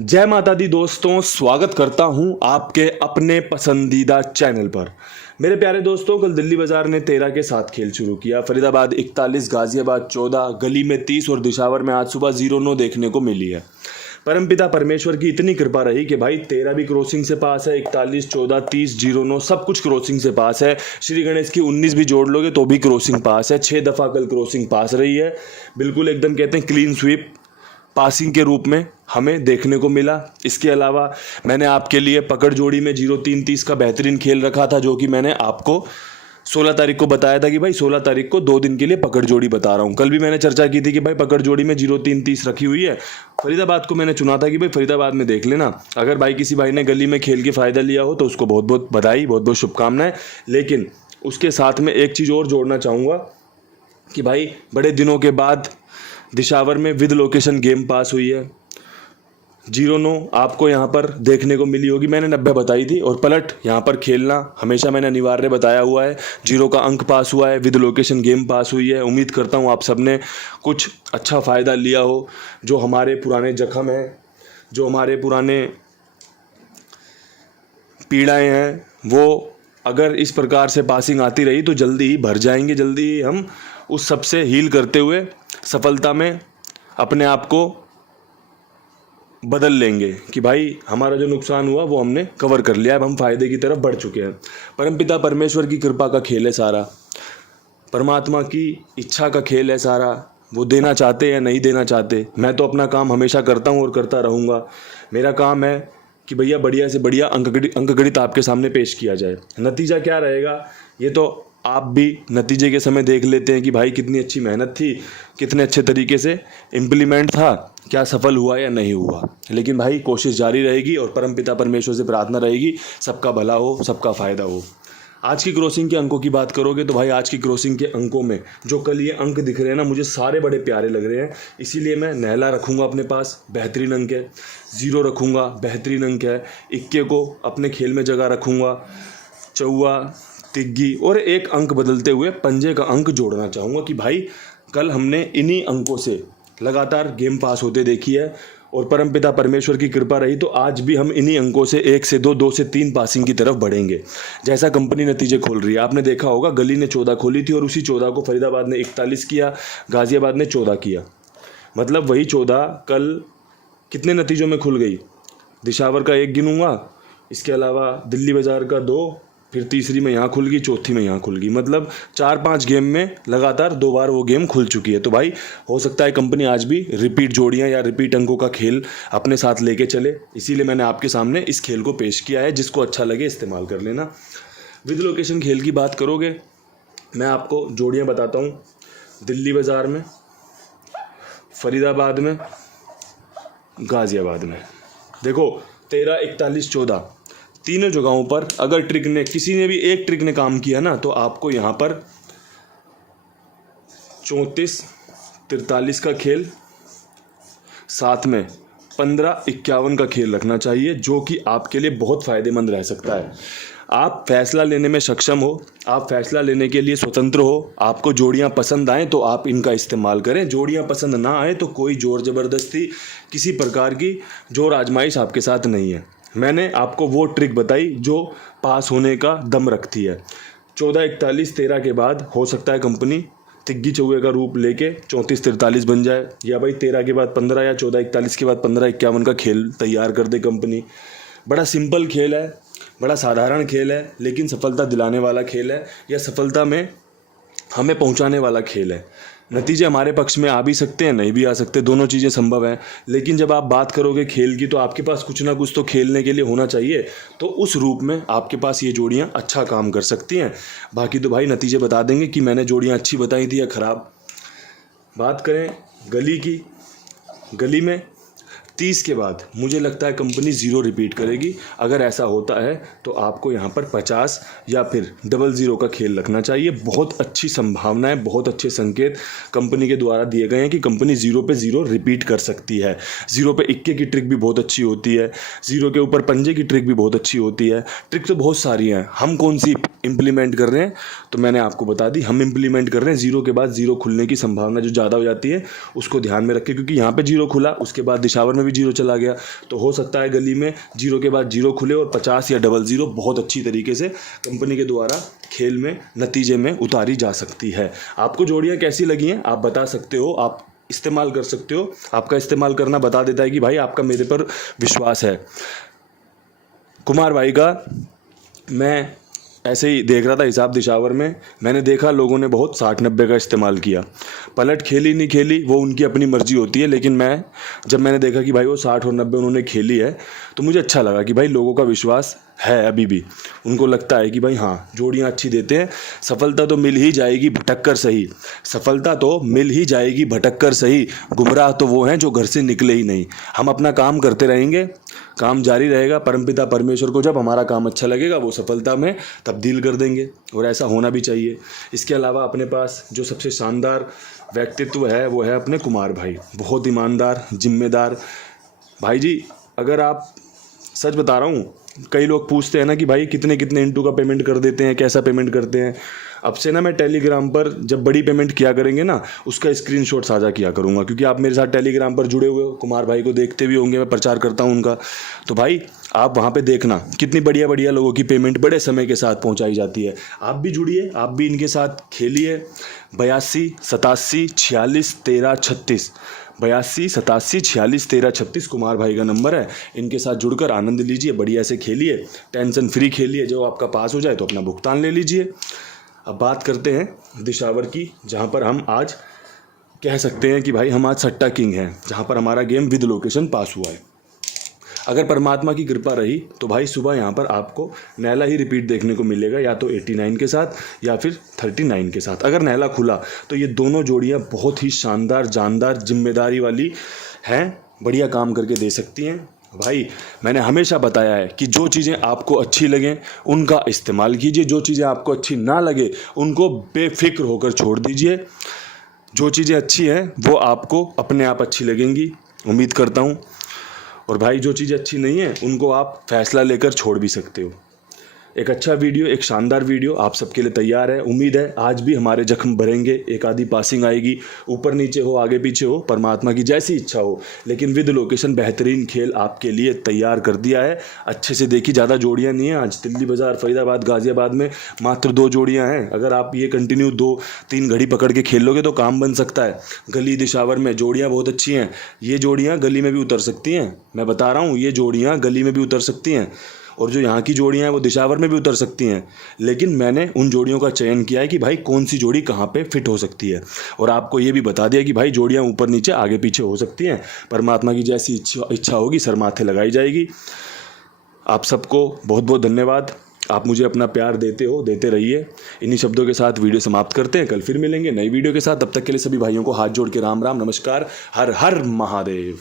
जय माता दी दोस्तों, स्वागत करता हूं आपके अपने पसंदीदा चैनल पर। मेरे प्यारे दोस्तों, कल दिल्ली बाजार ने 13 के साथ खेल शुरू किया। फरीदाबाद 41, गाजियाबाद 14, गली में 30 और दिशावर में आज सुबह 0-9 देखने को मिली है। परमपिता परमेश्वर की इतनी कृपा रही कि भाई 13 भी क्रॉसिंग से पास है, 41, 14, 30, 0-9 सब कुछ क्रॉसिंग से पास है। श्री गणेश की 19 भी जोड़ लोगे तो भी क्रॉसिंग पास है। 6 दफ़ा कल क्रॉसिंग पास रही है। बिल्कुल एकदम कहते हैं क्लीन स्वीप पासिंग के रूप में हमें देखने को मिला। इसके अलावा मैंने आपके लिए पकड़ जोड़ी में 0-3-30 का बेहतरीन खेल रखा था, जो कि मैंने आपको 16 तारीख को बताया था कि भाई 16 तारीख को 2 दिन के लिए पकड़ जोड़ी बता रहा हूँ। कल भी मैंने चर्चा की थी कि भाई पकड़ जोड़ी में 0-3-30 रखी हुई है। फरीदाबाद को मैंने चुना था कि भाई फरीदाबाद में देख लेना। अगर भाई किसी भाई ने गली में खेल के फ़ायदा लिया हो तो उसको बहुत बहुत बधाई, बहुत बहुत शुभकामनाएं। लेकिन उसके साथ में एक चीज़ और जोड़ना चाहूँगा कि भाई बड़े दिनों के बाद दिशावर में विद लोकेशन गेम पास हुई है। 0-9 आपको यहाँ पर देखने को मिली होगी। मैंने 90 बताई थी और पलट यहाँ पर खेलना हमेशा मैंने अनिवार्य बताया हुआ है। 0 का अंक पास हुआ है, विद लोकेशन गेम पास हुई है। उम्मीद करता हूँ आप सबने कुछ अच्छा फ़ायदा लिया हो। जो हमारे पुराने जख्म हैं, जो हमारे पुराने पीड़ाएँ हैं, वो अगर इस प्रकार से पासिंग आती रही तो जल्दी ही भर जाएंगे। जल्दी ही हम उस सब से हील करते हुए सफलता में अपने आप को बदल लेंगे कि भाई हमारा जो नुकसान हुआ वो हमने कवर कर लिया। अब हम फायदे की तरफ बढ़ चुके हैं। परमपिता परमेश्वर की कृपा का खेल है सारा, परमात्मा की इच्छा का खेल है सारा। वो देना चाहते या नहीं देना चाहते, मैं तो अपना काम हमेशा करता हूँ और करता रहूँगा। मेरा काम है कि भैया बढ़िया से बढ़िया अंकगणित आपके सामने पेश किया जाए। नतीजा क्या रहेगा ये तो आप भी नतीजे के समय देख लेते हैं कि भाई कितनी अच्छी मेहनत थी, कितने अच्छे तरीके से इम्प्लीमेंट था, क्या सफल हुआ या नहीं हुआ। लेकिन भाई कोशिश जारी रहेगी और परमपिता परमेश्वर से प्रार्थना रहेगी सबका भला हो, सबका फ़ायदा हो। आज की क्रॉसिंग के अंकों की बात करोगे तो भाई आज की क्रॉसिंग के अंकों में जो कल ये अंक दिख रहे हैं ना, मुझे सारे बड़े प्यारे लग रहे हैं। इसीलिए मैं नहला रखूँगा अपने पास, बेहतरीन अंक है। 0 रखूँगा, बेहतरीन अंक है। 21 को अपने खेल में जगह रखूँगा। चौवा, तिग्गी और एक अंक बदलते हुए पंजे का अंक जोड़ना चाहूँगा कि भाई कल हमने इन्हीं अंकों से लगातार गेम पास होते देखी है और परमपिता परमेश्वर की कृपा रही तो आज भी हम इन्हीं अंकों से 1 से 2, 2 से 3 पासिंग की तरफ बढ़ेंगे। जैसा कंपनी नतीजे खोल रही है, आपने देखा होगा गली ने 14 खोली थी और उसी 14 को फरीदाबाद ने 41 किया, गाजियाबाद ने 14 किया। मतलब वही 14 कल कितने नतीजों में खुल गई। दिशावर का 1 गिनूंगा, इसके अलावा दिल्ली बाजार का 2, फिर तीसरी में यहाँ खुल गई, चौथी में यहाँ खुल गई। मतलब 4-5 गेम में लगातार 2 बार वो गेम खुल चुकी है। तो भाई हो सकता है कंपनी आज भी रिपीट जोड़ियाँ या रिपीट अंकों का खेल अपने साथ लेके चले। इसीलिए मैंने आपके सामने इस खेल को पेश किया है। जिसको अच्छा लगे इस्तेमाल कर लेना। विद लोकेशन खेल की बात करोगे, मैं आपको जोड़ियाँ बताता हूँ। दिल्ली बाजार में, फरीदाबाद में, गाजियाबाद में। देखो 13, 41, 14 तीनों जगहों पर अगर ट्रिक ने किसी ने भी एक ट्रिक ने काम किया ना तो आपको यहाँ पर 34, 43 का खेल, साथ में 15, 51 का खेल रखना चाहिए, जो कि आपके लिए बहुत फ़ायदेमंद रह सकता है। आप फैसला लेने में सक्षम हो, आप फैसला लेने के लिए स्वतंत्र हो। आपको जोड़ियाँ पसंद आएँ तो आप इनका इस्तेमाल करें। जोड़ियाँ पसंद ना आए तो कोई ज़ोर ज़बरदस्ती, किसी प्रकार की जोर आजमाइश आपके साथ नहीं है। मैंने आपको वो ट्रिक बताई जो पास होने का दम रखती है। 14, 41, 13 के बाद हो सकता है कंपनी तिग्गी चौवे का रूप लेके 34, 43 बन जाए, या भाई 13 के बाद 15 या 14, 41 के बाद 15, 51 का खेल तैयार कर दे कंपनी। बड़ा सिंपल खेल है, बड़ा साधारण खेल है, लेकिन सफलता दिलाने वाला खेल है, या सफलता में हमें पहुंचाने वाला खेल है। नतीजे हमारे पक्ष में आ भी सकते हैं, नहीं भी आ सकते, दोनों चीज़ें संभव हैं। लेकिन जब आप बात करोगे खेल की तो आपके पास कुछ ना कुछ तो खेलने के लिए होना चाहिए। तो उस रूप में आपके पास ये जोड़ियाँ अच्छा काम कर सकती हैं। बाकी तो भाई नतीजे बता देंगे कि मैंने जोड़ियाँ अच्छी बताई थी या ख़राब। बात करें गली की, गली में 30 के बाद मुझे लगता है कंपनी 0 रिपीट करेगी। अगर ऐसा होता है तो आपको यहाँ पर 50 या फिर 00 का खेल रखना चाहिए। बहुत अच्छी संभावनाएं, बहुत अच्छे संकेत कंपनी के द्वारा दिए गए हैं कि कंपनी 0 पे 0 रिपीट कर सकती है। 0 पे इक्के की ट्रिक भी बहुत अच्छी होती है, 0 के ऊपर पंजे की ट्रिक भी बहुत अच्छी होती है। ट्रिक तो बहुत सारी हैं, हम कौन सी इम्प्लीमेंट कर रहे हैं तो मैंने आपको बता दी। हम इम्प्लीमेंट कर रहे हैं 0 के बाद 0 खुलने की संभावना जो ज़्यादा हो जाती है उसको ध्यान में रखें, क्योंकि यहाँ पे 0 खुला, उसके बाद दिशावर में भी 0 चला गया, तो हो सकता है गली में 0 के बाद 0 खुले और 50 या 00 बहुत अच्छी तरीके से कंपनी के द्वारा खेल में नतीजे में उतारी जा सकती है। आपको जोड़ियाँ कैसी लगी हैं आप बता सकते हो, आप इस्तेमाल कर सकते हो। आपका इस्तेमाल करना बता देता है कि भाई आपका मेरे पर विश्वास है। कुमार भाई का मैं ऐसे ही देख रहा था हिसाब दिशावर में, मैंने देखा लोगों ने बहुत 60-90 का इस्तेमाल किया। पलट खेली नहीं खेली वो उनकी अपनी मर्जी होती है, लेकिन मैंने देखा कि भाई वो 60 और 90 उन्होंने खेली है, तो मुझे अच्छा लगा कि भाई लोगों का विश्वास है अभी भी। उनको लगता है कि भाई हाँ जोड़ियाँ अच्छी देते हैं, सफलता तो मिल ही जाएगी भटक कर सही, सफलता तो मिल ही जाएगी भटक कर सही, गुमराह तो वो हैं जो घर से निकले ही नहीं। हम अपना काम करते रहेंगे, काम जारी रहेगा, परमपिता परमेश्वर को जब हमारा काम अच्छा लगेगा वो सफलता में तब्दील कर देंगे, और ऐसा होना भी चाहिए। इसके अलावा अपने पास जो सबसे शानदार व्यक्तित्व है वो है अपने कुमार भाई, बहुत ईमानदार जिम्मेदार भाई जी। अगर आप, सच बता रहा हूँ, कई लोग पूछते हैं ना कि भाई कितने कितने इंटू का पेमेंट कर देते हैं, कैसा पेमेंट करते हैं। अब से ना मैं टेलीग्राम पर जब बड़ी पेमेंट किया करेंगे ना उसका स्क्रीनशॉट साझा किया करूँगा, क्योंकि आप मेरे साथ टेलीग्राम पर जुड़े हुए हो, कुमार भाई को देखते भी होंगे, मैं प्रचार करता हूँ उनका, तो भाई आप वहाँ पे देखना कितनी बढ़िया बढ़िया लोगों की पेमेंट बड़े समय के साथ पहुँचाई जाती है। आप भी जुड़िए, आप भी इनके साथ खेलिए। 82 87 46 13 36 82 87 46 13 36 कुमार भाई का नंबर है। इनके साथ जुड़कर आनंद लीजिए, बढ़िया से खेलिए, टेंशन फ्री खेलिए, जो आपका पास हो जाए तो अपना भुगतान ले लीजिए। अब बात करते हैं दिशावर की, जहाँ पर हम आज कह सकते हैं कि भाई हम आज सट्टा किंग हैं, जहाँ पर हमारा गेम विद लोकेशन पास हुआ है। अगर परमात्मा की कृपा रही तो भाई सुबह यहाँ पर आपको नैला ही रिपीट देखने को मिलेगा, या तो 89 के साथ या फिर 39 के साथ। अगर नैला खुला तो ये दोनों जोड़ियाँ बहुत ही शानदार जानदार जिम्मेदारी वाली हैं, बढ़िया काम करके दे सकती हैं। भाई मैंने हमेशा बताया है कि जो चीज़ें आपको अच्छी लगें उनका इस्तेमाल कीजिए, जो चीज़ें आपको अच्छी ना लगे उनको बेफिक्र होकर छोड़ दीजिए। जो चीज़ें अच्छी हैं वो आपको अपने आप अच्छी लगेंगी, उम्मीद करता हूँ। और भाई जो चीज़ें अच्छी नहीं है उनको आप फैसला लेकर छोड़ भी सकते हो। एक अच्छा वीडियो, एक शानदार वीडियो आप सबके लिए तैयार है। उम्मीद है आज भी हमारे जख्म भरेंगे, एक आधी पासिंग आएगी, ऊपर नीचे हो आगे पीछे हो, परमात्मा की जैसी इच्छा हो, लेकिन विद लोकेशन बेहतरीन खेल आपके लिए तैयार कर दिया है। अच्छे से देखी, ज़्यादा जोड़ियाँ नहीं हैं आज, दिल्ली बाज़ार फरीदाबाद गाज़ियाबाद में मात्र 2 जोड़ियाँ हैं। अगर आप ये कंटिन्यू 2-3 घड़ी पकड़ के खेल लोगे तो काम बन सकता है। गली दिशावर में जोड़ियाँ बहुत अच्छी हैं, ये जोड़ियाँ गली में भी उतर सकती हैं, मैं बता रहा हूँ, ये जोड़ियाँ गली में भी उतर सकती हैं, और जो यहाँ की जोड़ियाँ हैं वो दिशावर में भी उतर सकती हैं। लेकिन मैंने उन जोड़ियों का चयन किया है कि भाई कौन सी जोड़ी कहाँ पे फिट हो सकती है, और आपको ये भी बता दिया कि भाई जोड़ियाँ ऊपर नीचे आगे पीछे हो सकती हैं, परमात्मा की जैसी इच्छा होगी सर माथे लगाई जाएगी। आप सबको बहुत बहुत धन्यवाद, आप मुझे अपना प्यार देते हो, देते रहिए। इन्हीं शब्दों के साथ वीडियो समाप्त करते हैं, कल फिर मिलेंगे नई वीडियो के साथ। तब तक के लिए सभी भाइयों को हाथ जोड़ के राम राम, नमस्कार, हर हर महादेव।